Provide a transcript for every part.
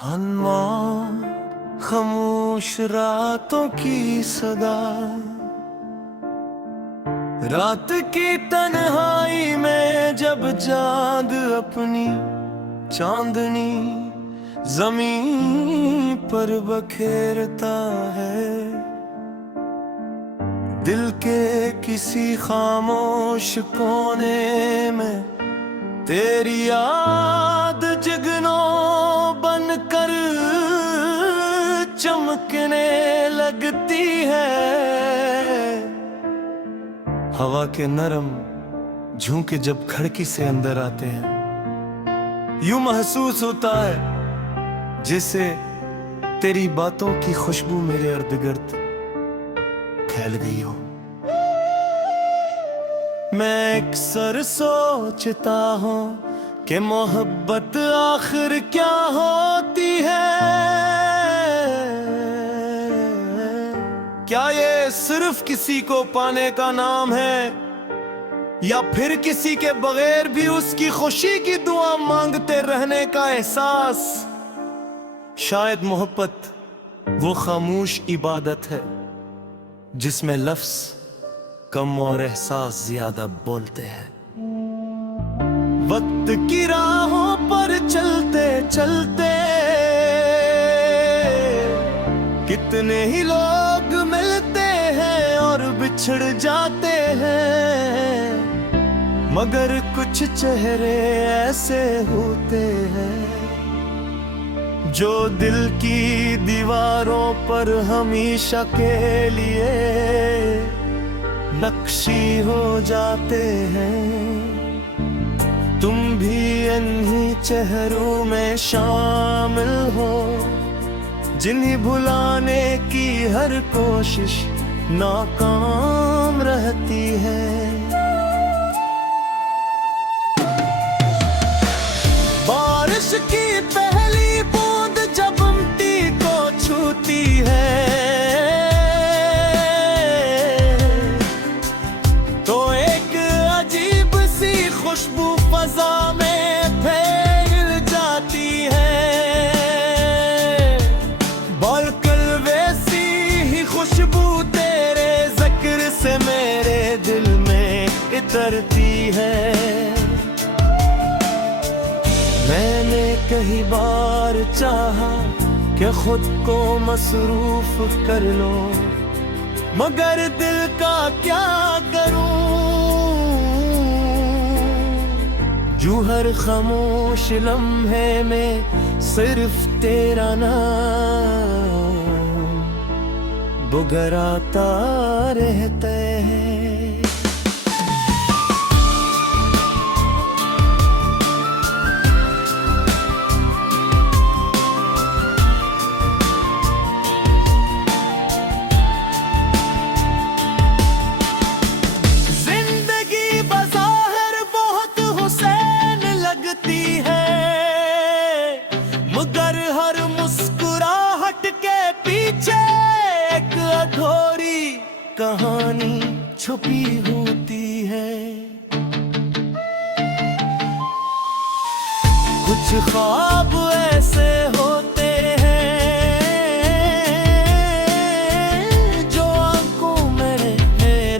हन्मा खामोश रातों की सदा, रात की तन्हाई में जब चांद अपनी चांदनी जमीन पर बखेरता है, दिल के किसी खामोश कोने में तेरी याद जगनों बनकर चमकने लगती है। हवा के नरम झोंके जब खिड़की से अंदर आते हैं, यूं महसूस होता है जैसे तेरी बातों की खुशबू मेरे इर्द गिर्द फैल गई हो। मैं अक्सर सोचता हूँ कि मोहब्बत आखिर क्या होती है। क्या ये सिर्फ किसी को पाने का नाम है, या फिर किसी के बगैर भी उसकी खुशी की दुआ मांगते रहने का एहसास। शायद मोहब्बत वो खामोश इबादत है जिसमें लफ्ज कम और एहसास ज्यादा बोलते हैं। वक्त की राहों पर चलते चलते कितने ही लोग मिलते हैं और बिछड़ जाते हैं, मगर कुछ चेहरे ऐसे होते हैं जो दिल की दीवारों पर हमेशा के लिए नक्शी हो जाते हैं। तुम भी इन्हीं चेहरों में शामिल हो जिन्हें भुलाने की हर कोशिश नाकाम रहती है। बारिश की पहली बूंद जब मिट्टी को छूती है तो एक अजीब सी खुशबू फजा में फैल जाती है। बल्कि वैसी ही खुशबू तेरे जिक्र से मेरे दिल में इतरती है। मैंने कई बार चाहा कि खुद को मसरूफ कर लो, मगर दिल का क्या करूं। जो हर खामोश लम्हे में सिर्फ तेरा नाम बुगराता रहता है। मगर हर मुस्कुराहट के पीछे एक अधूरी कहानी छुपी होती है। कुछ ख्वाब ऐसे होते हैं जो आंखों में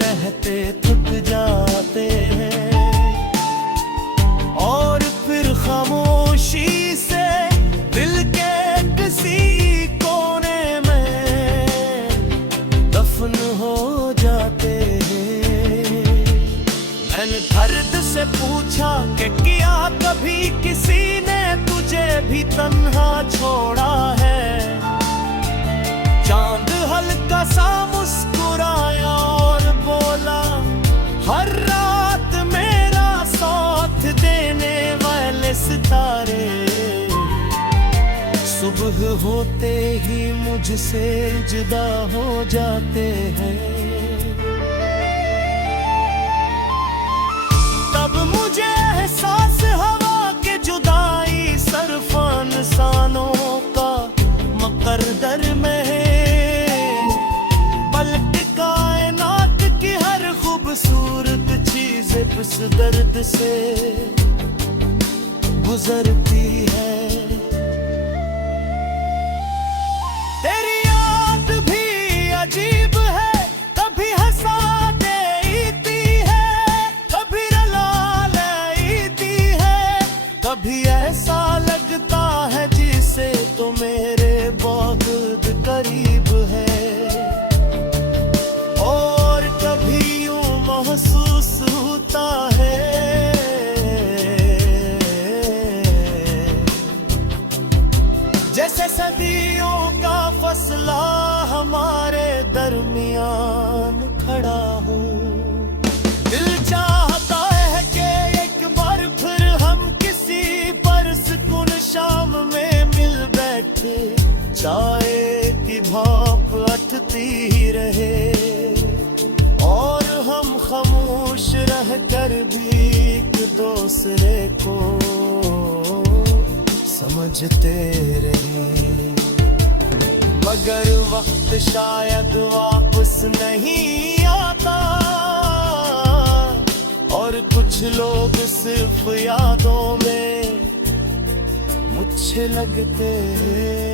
रहते थक जाते हैं, और फिर खामोशी से दिल के किसी कोने में दफन हो जाते हैं। मैंने दर्द से पूछा कि क्या कभी किसी ने तुझे भी तन्हा छोड़ा है। चांद हल्का सा मुस्कुराया और बोला, हर रात मेरा साथ देने वाले सितारे सुबह होते ही मुझसे जुदा हो जाते हैं। तब मुझे एहसास हवा के जुदाई सिर्फ इंसानों का मुकद्दर में है, बल्कि कायनात की हर खूबसूरत चीज़ इस दर्द से गुजरती है। मगर भी एक दूसरे को समझते रहे। मगर वक्त शायद वापस नहीं आता, और कुछ लोग सिर्फ यादों में मुझे लगते हैं।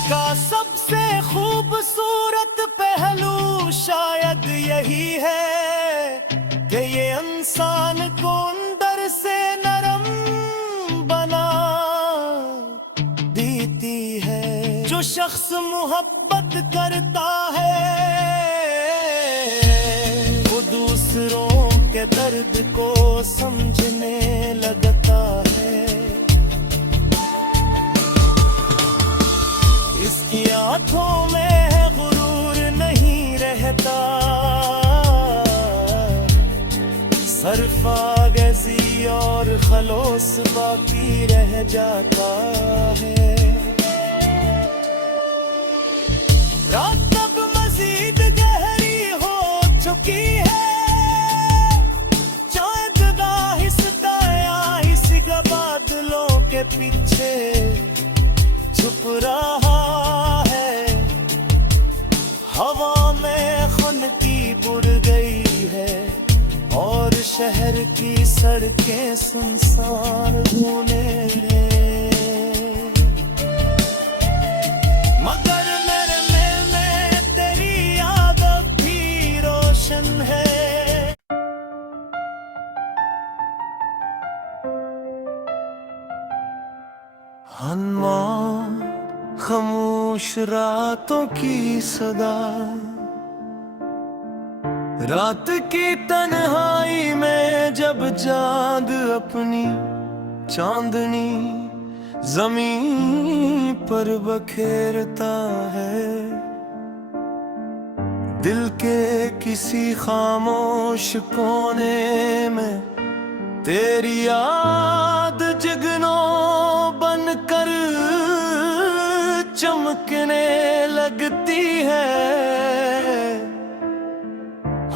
का सबसे खूबसूरत पहलू शायद यही है कि ये इंसान को अंदर से नरम बना देती है। जो शख्स मोहब्बत करता है वो दूसरों के दर्द को समझने लगता है। इसकी आंखों में गुरूर नहीं रहता, सरफागज़ी और खलोस बाकी रह जाता है। रात अब मजीद गहरी हो चुकी है, चांद आहिस्ता आहिस्ता बादलों के पीछे छुप रहा है। हवा में खुनकी बुड़ गई है और शहर की सड़कें सुनसान होने हैं। मगर मेरे दिल में तेरी याद अब भी रोशन है। अनमोल खामोश रातों की सदा, रात की तन्हाई में जब चांद अपनी चांदनी जमीन पर बखेरता है। दिल के किसी खामोश कोने में तेरी याद जगनों बनकर चमकने लगती है।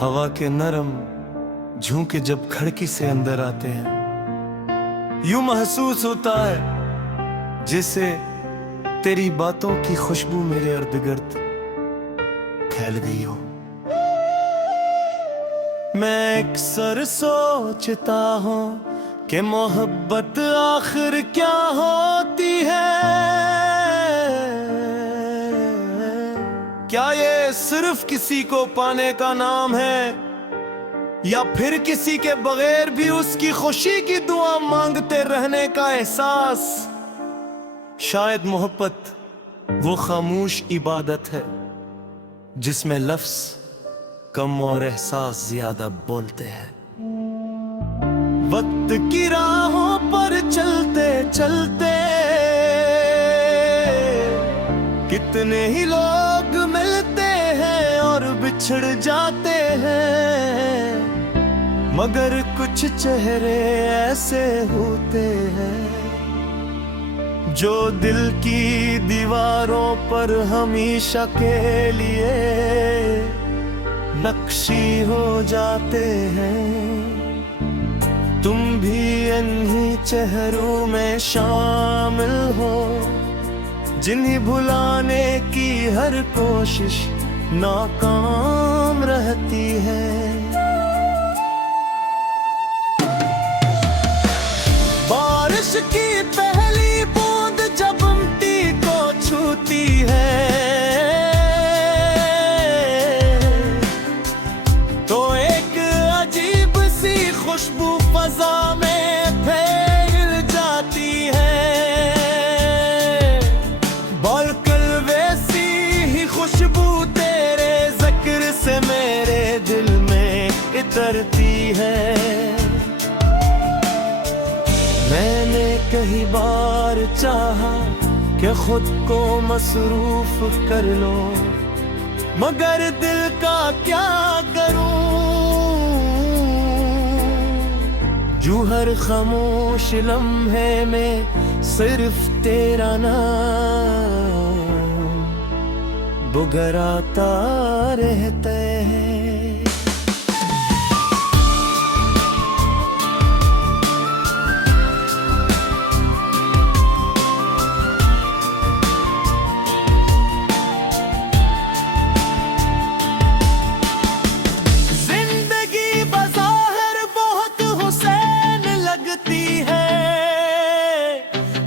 हवा के नरम झोंके जब खिड़की से अंदर आते हैं, यूं महसूस होता है जैसे तेरी बातों की खुशबू मेरे इर्द गिर्द फैल गई हो। मैं अक्सर सोचता हूँ कि मोहब्बत आखिर क्या होती है। क्या ये सिर्फ किसी को पाने का नाम है, या फिर किसी के बगैर भी उसकी खुशी की दुआ मांगते रहने का एहसास? शायद मोहब्बत वो खामोश इबादत है जिसमें लफ्ज कम और एहसास ज्यादा बोलते हैं। वक्त की राहों पर चलते चलते कितने ही लोग मिलते हैं और बिछड़ जाते हैं, मगर कुछ चेहरे ऐसे होते हैं जो दिल की दीवारों पर हमेशा के लिए नक्शी हो जाते हैं। तुम भी इन्हीं चेहरों में शामिल हो जिन्हें भुलाने की हर कोशिश नाकाम रहती है। बारिश की पहली बूंद जब मिट्टी को छूती है तो एक अजीब सी खुशबू फजा में फैल जाती है। बल्कि वैसी ही खुशबू तेरे जिक्र से मेरे दिल में इतरती है। मैंने कई बार चाहा कि खुद को मसरूफ कर लो, मगर दिल का क्या करूं? जू हर खामोश लम्हे में सिर्फ तेरा नाम बुगराता रहता है।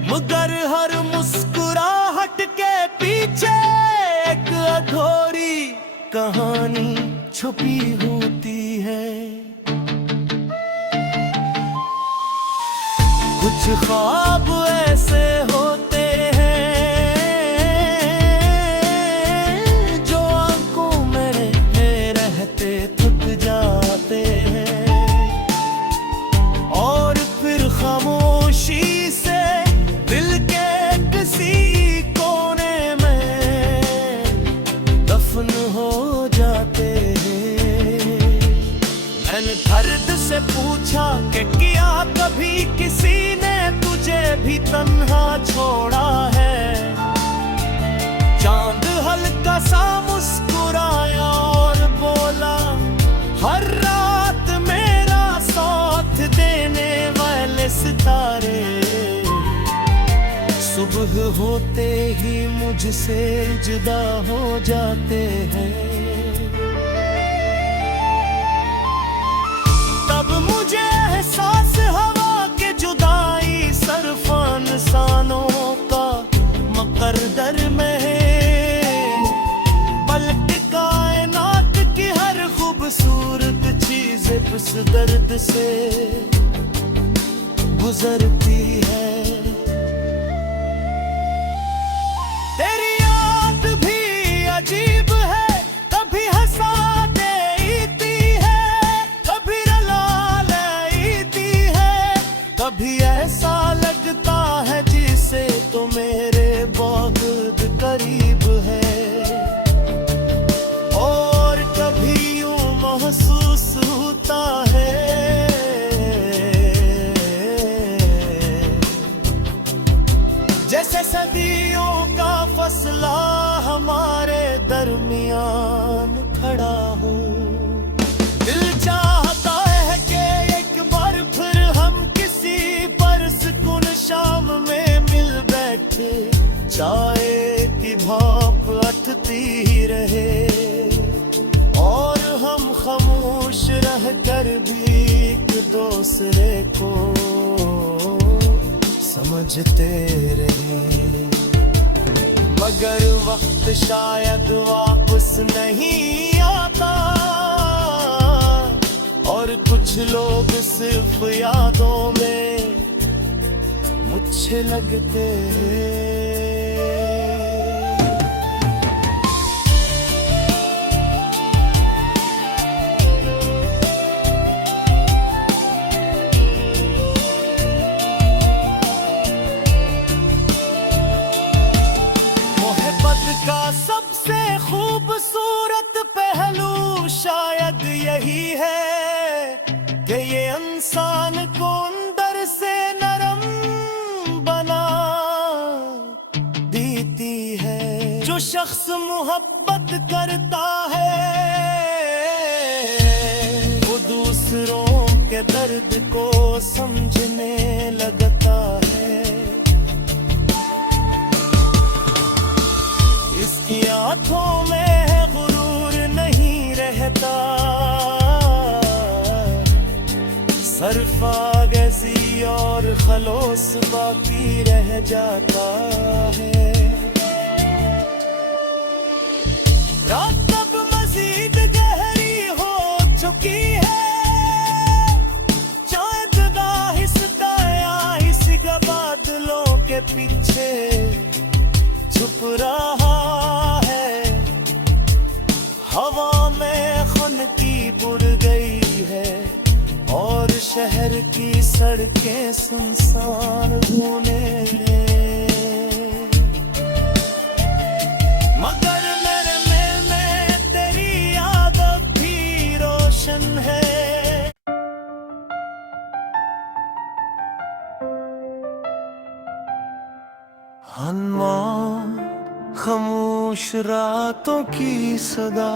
मगर हर मुस्कुराहट के पीछे एक अधूरी कहानी छुपी होती है। कुछ ख्वाब ऐसे होते हैं जो आंखों में रहते थक जाते हैं और फिर खामोशी से दिल के किसी कोने में दफन हो जाते हैं। मैंने दर्द से पूछा कि क्या कभी किसी ने तुझे भी तन्हा छोड़ा है। चांद हल्का सा मुस्कुराया और बोला, हर रात मेरा साथ देने वाले सितारे सुबह होते ही मुझसे जुदा हो जाते हैं। तब मुझे एहसास हवा के जुदाई सिर्फ इंसानों का मुकद्दर में है। पलट कायनात की हर खूबसूरत चीज इस दर्द से गुजरती है। तेरी याद भी अजीब है, कभी हंसा देती है, कभी रुला लेती है, कभी ऐसा लगता है जिसे तो मेरे बहुत करीब है और कभी यूं महसूस होता है जैसे सदियों का फसला हमारे दरमियान खड़ा हो। दिल चाहता है कि एक बार फिर हम किसी परसुकून शाम में मिल बैठे, चाय की भाप अटती ही रहे और हम खामोश रह कर भी एक दूसरे को समझते रहे। मगर वक्त शायद वापस नहीं आता और कुछ लोग सिर्फ यादों में मुझे लगते हैं। का सबसे खूबसूरत पहलू शायद यही है कि ये इंसान को अंदर से नरम बना देती है। जो शख्स मोहब्बत करता है वो दूसरों के दर्द को समझने लगता है। इसकी आंखों में गुरूर नहीं रहता, सरफागज़ी और खलोस बाकी रह जाता है। रात अब मजीद गहरी हो चुकी है, चांद आहिस्ता आहिस्ता बादलों के पीछे छुप रहा है। हवा में खुनकी बुड़ गई है और शहर की सड़कें सुनसान होने मगर मेरे दिल में तेरी याद अब भी रोशन है। अनमौन खामोश रातों की सदा,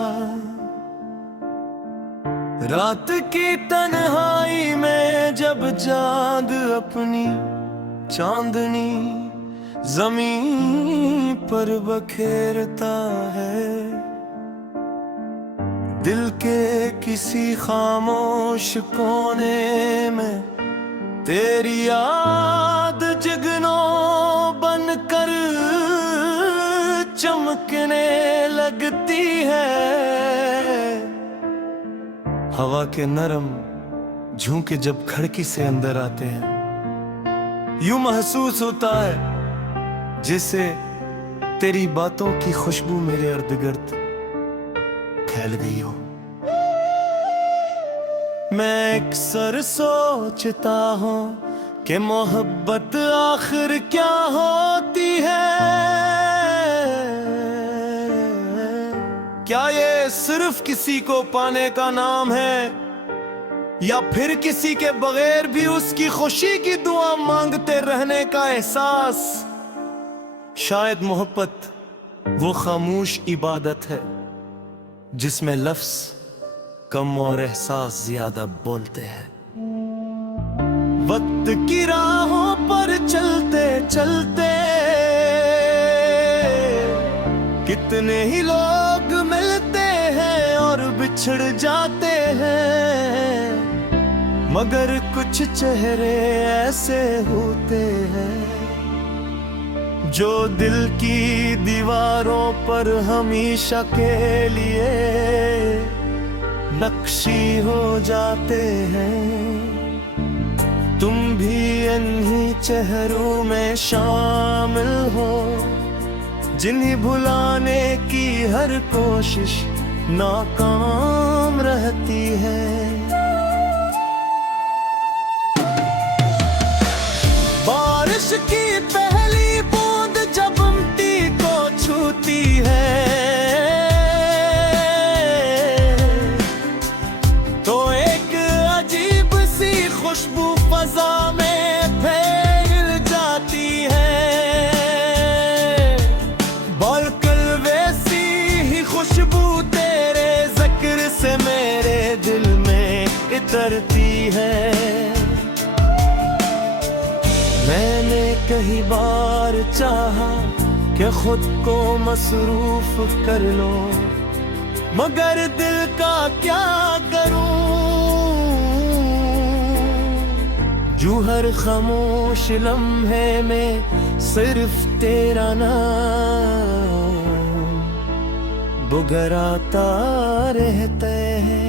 रात की तन्हाई में जब चांद अपनी चांदनी जमीन पर बखेरता है, दिल के किसी खामोश कोने में तेरी याद जगनों बनकर चमकने लगती है। हवा के नरम झोंके जब खिड़की से अंदर आते हैं, यूं महसूस होता है जैसे तेरी बातों की खुशबू मेरे इर्द गिर्द फैल गई हो। मैं अक्सर सोचता हूँ कि मोहब्बत आखिर क्या होती है। क्या ये सिर्फ किसी को पाने का नाम है, या फिर किसी के बगैर भी उसकी खुशी की दुआ मांगते रहने का एहसास। शायद मोहब्बत वो खामोश इबादत है जिसमें लफ्ज कम और एहसास ज्यादा बोलते हैं। वक्त की राहों पर चलते चलते कितने ही लोग मिलते हैं और बिछड़ जाते हैं, मगर कुछ चेहरे ऐसे होते हैं जो दिल की दीवारों पर हमेशा के लिए नक्शी हो जाते हैं। तुम भी इन्हीं चेहरों में शामिल हो जिन्हें भुलाने की हर कोशिश नाकाम रहती है। बारिश की पहली बूंद जब मिट्टी को छूती है तो एक अजीब सी खुशबू फजा में फैल जाती है। बल्कि वैसी ही खुशबू तेरे जिक्र से मेरे दिल में इतरती है। मैंने कई बार चाहा कि खुद को मसरूफ कर लो, मगर दिल का क्या करूं। जो हर खामोश लम्हे में सिर्फ तेरा नाम बुगराता रहता है।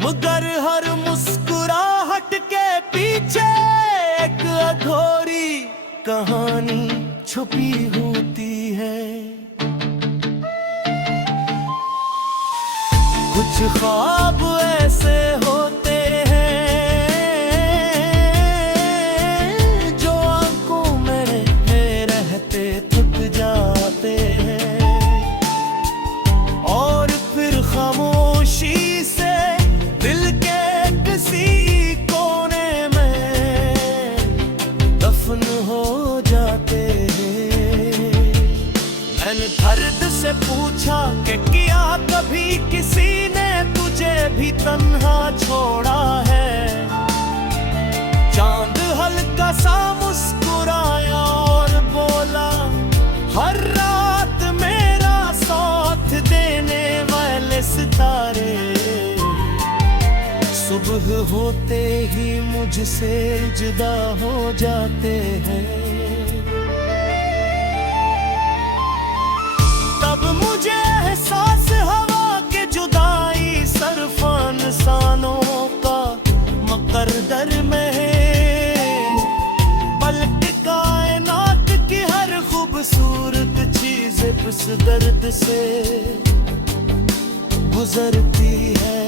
मगर हर मुस्कुराहट के पीछे एक अधूरी कहानी छुपी होती है। कुछ ख्वाब ऐसे होते हैं जो आंखों में रहते थक जाते हैं और फिर खामोशी से दिल के किसी कोने में दफन हो जाते हैं। मैंने दर्द से पूछा कि क्या कभी किसी ने तुझे भी तन्हा छोड़ा है। चांद हल्का सा मुस्कुराया और बोला, हर रात मेरा साथ देने वाले सितारे सुबह होते ही मुझसे जुदा हो जाते हैं। तब मुझे एहसास हवा के जुदाई सरफान सानों का मुकद्दर में है। बल्कि कायनात की हर खूबसूरत चीज इस दर्द से गुजरती है।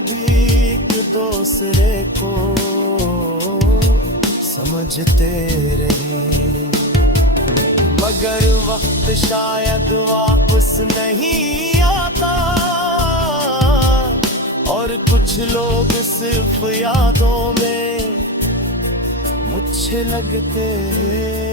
भी एक दूसरे को समझते रहे, मगर वक्त शायद वापस नहीं आता, और कुछ लोग सिर्फ यादों में मुझे लगते हैं।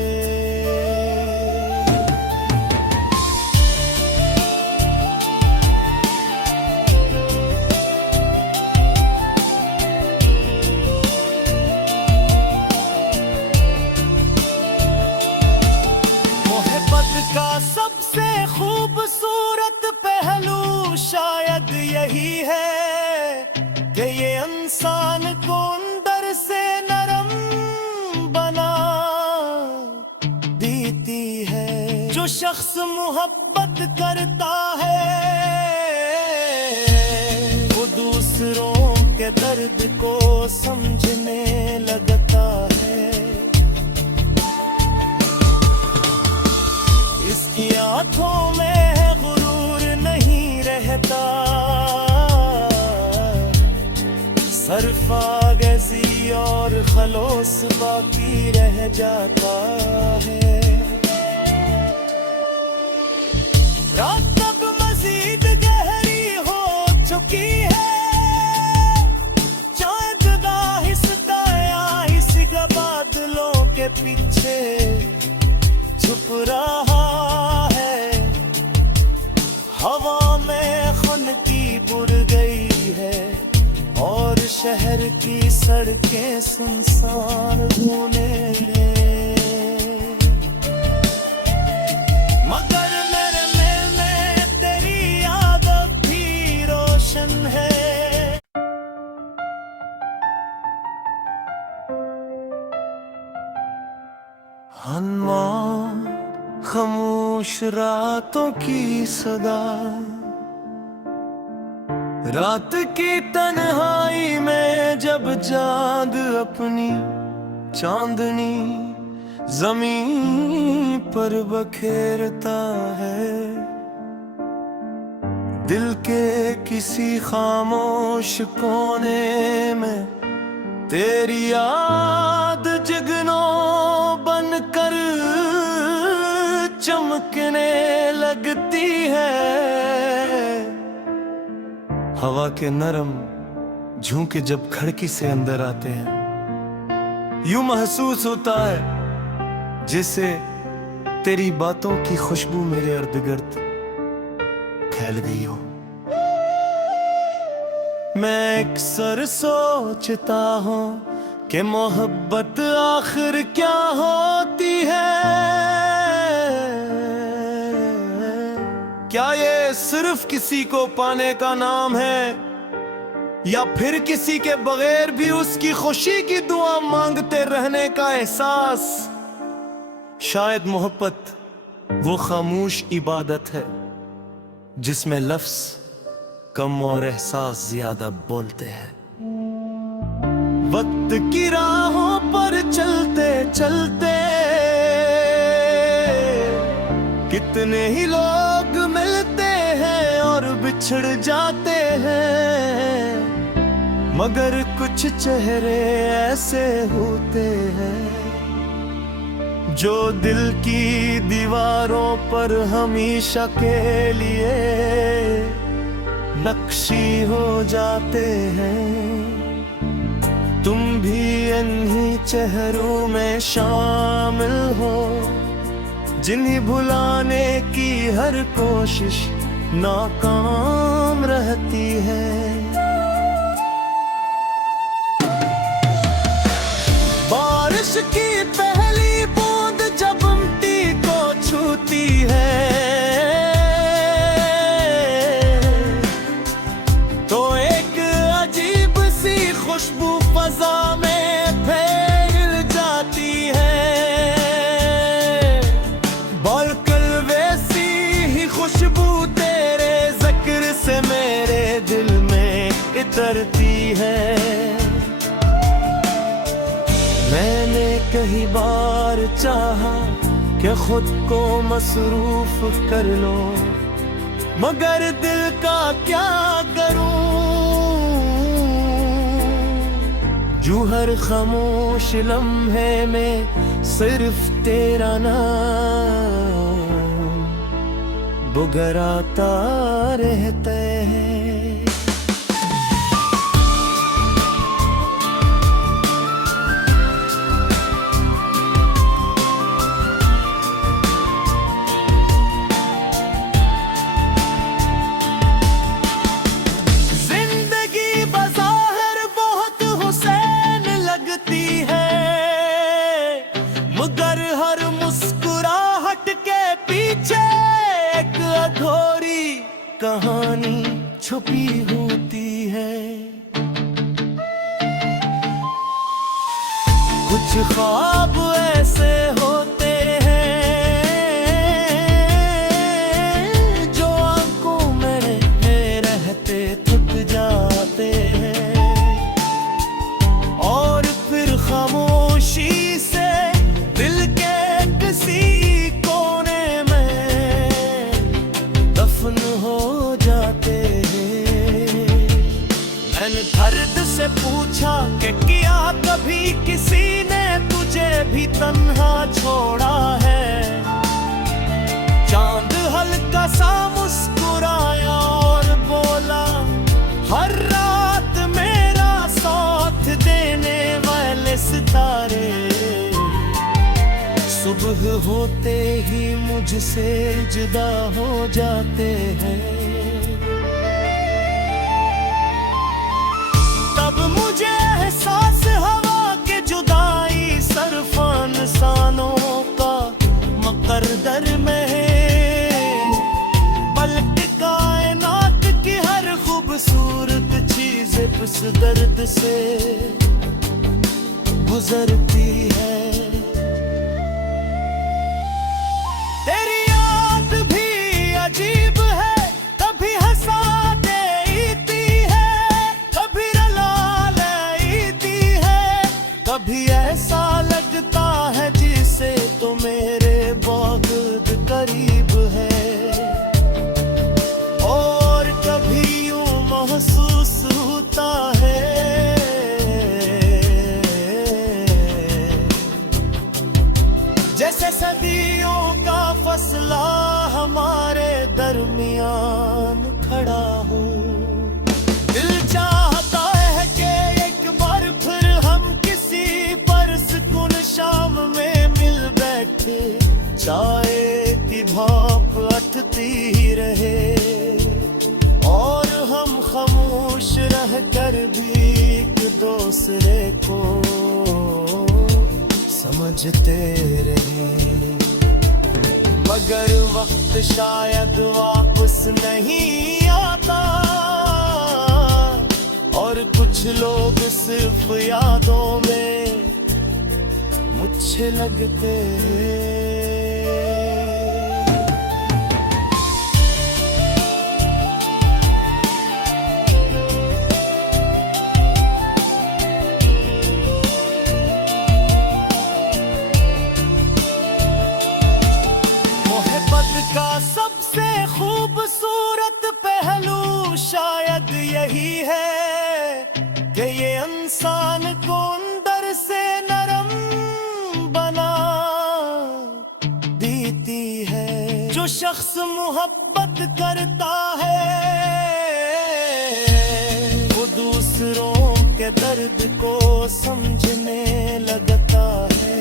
का सबसे खूबसूरत पहलू शायद यही है कि ये इंसान को अंदर से नरम बना देती है। जो शख्स मोहब्बत करता है वो दूसरों के दर्द को समझने लगता है। इसकी आंखों में गुरूर नहीं रहता, सरफागज़ी और खलोस बाकी रह जाता है। रात अब मजीद गहरी हो चुकी है, चांद आहिस्ता आहिस्ता बादलों के पीछे छुप रहा है। हवा में खुनकी बुर गई है और शहर की सड़कें सुनसान होने लगे, मगर मेरे दिल में तेरी याद अब भी रोशन है। खामोश रातों की सदा, रात की तन्हाई में जब चांद अपनी चांदनी जमीन पर बखेरता है, दिल के किसी खामोश कोने में तेरी याद जगनों बनकर चमकने लगती है। हवा के नरम झोंके जब खिड़की से अंदर आते हैं, यूं महसूस होता है जैसे तेरी बातों की खुशबू मेरे इर्द गिर्द फैल गई हो। मैं अक्सर सोचता हूँ कि मोहब्बत आखिर क्या होती है। क्या ये सिर्फ किसी को पाने का नाम है, या फिर किसी के बगैर भी उसकी खुशी की दुआ मांगते रहने का एहसास? शायद मोहब्बत वो खामोश इबादत है जिसमें लफ्ज कम और एहसास ज्यादा बोलते हैं। वक्त की राहों पर चलते चलते कितने ही लोग मिलते हैं और बिछड़ जाते हैं, मगर कुछ चेहरे ऐसे होते हैं जो दिल की दीवारों पर हमेशा के लिए नक्शी हो जाते हैं। तुम भी इन्हीं चेहरों में शामिल हो जिन्हें भुलाने की हर कोशिश नाकाम रहती है। बारिश की पहली बूंद जब मिट्टी को छूती है तो एक अजीब सी खुशबू फजा में फैल जाती है। बल्कल वैसी ही खुशबू तेरे जिक्र से मेरे दिल में इतरती है। मैंने कई बार चाहा कि खुद को मसरूफ कर लो, मगर दिल का क्या करूं? जू हर खामोश लम्हे में सिर्फ तेरा नाम बुगराता रहते हैं। मगर हर मुस्कुराहट के पीछे एक अधूरी कहानी छुपी होती है। कुछ ख्वाब ऐसे होते हैं जो आंखों में रहते थक जाते हैं और फिर खामोशी से दिल के किसी कोने में दफन हो जाते हैं। मैंने दर्द से पूछा कि क्या कभी किसी ने तुझे भी तन्हा छोड़ा है। चांद हल्का सा मुस्कुराया और बोला, हर रात मेरा साथ देने वाले सितारे सुबह होते ही मुझसे जुदा हो जाते हैं। तब मुझे एहसास हवा के जुदाई सिर्फ इंसानों का मुकद्दर में है। पलट कायनात की हर खूबसूरत चीज इस दर्द से गुजरती है। तेरी याद भी अजीब है, कभी हंसा देती है, कभी रुला लेती है, कभी ऐसा लगता है जिसे तो मेरे बहुत करीब है और कभी यूं महसूस होता है जैसे सदियों का फसला हमारे दरमियान खड़ा हो। दिल चाहता है कि एक बार फिर हम किसी परसुकून शाम में मिल बैठे, चाय की भाप अटती ही रहे और हम खामोश रह कर भी एक दूसरे को समझते रहे। मगर वक्त शायद वापस नहीं आता और कुछ लोग सिर्फ यादों में मुझे लगते हैं। का सबसे खूबसूरत पहलू शायद यही है कि ये इंसान को अंदर से नरम बना देती है। जो शख्स मोहब्बत करता है वो दूसरों के दर्द को समझने लगता है।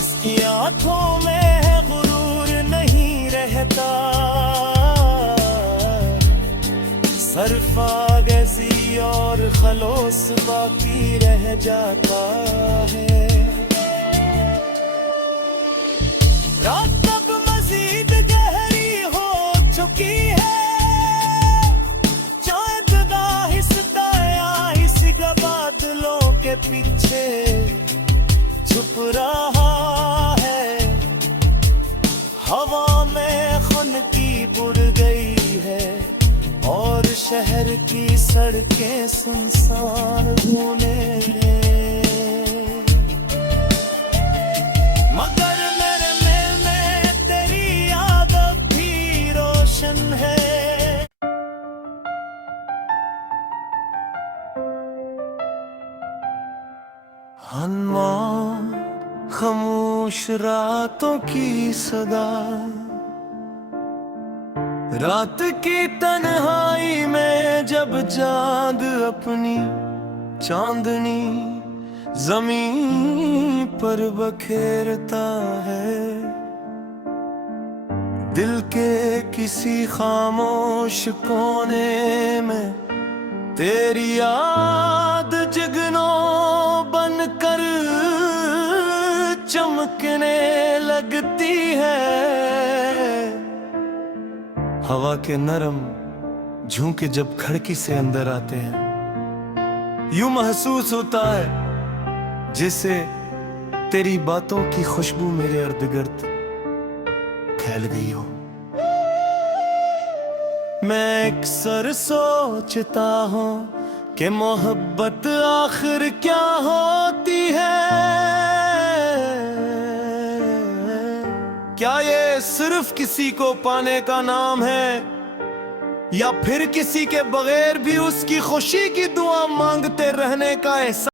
इसकी आंखों में गुरूर नहीं रहता, सरफागज़ी और खलोस बाकी रह जाता है। रात अब मजीद गहरी हो चुकी है, चांद आहिस्ता आहिस्ता बादलों के पीछे छुप रहा है। हवा में खुनकी बुड़ गई है और शहर की सड़कें सुनसान होने मगर मेरे दिल में तेरी याद भी रोशन है। रातों की सदा, रात की तन्हाई में जब चांद अपनी चांदनी जमीन पर बखेरता है, दिल के किसी खामोश कोने में तेरी याद जगनों बनकर चमकने लगती है। हवा के नरम झोंके जब खिड़की से अंदर आते हैं, यूं महसूस होता है जैसे तेरी बातों की खुशबू मेरे इर्द गिर्द फैल गई हो। मैं अक्सर सोचता हूँ कि मोहब्बत आखिर क्या होती है। क्या ये सिर्फ किसी को पाने का नाम है, या फिर किसी के बगैर भी उसकी खुशी की दुआ मांगते रहने का एहसास।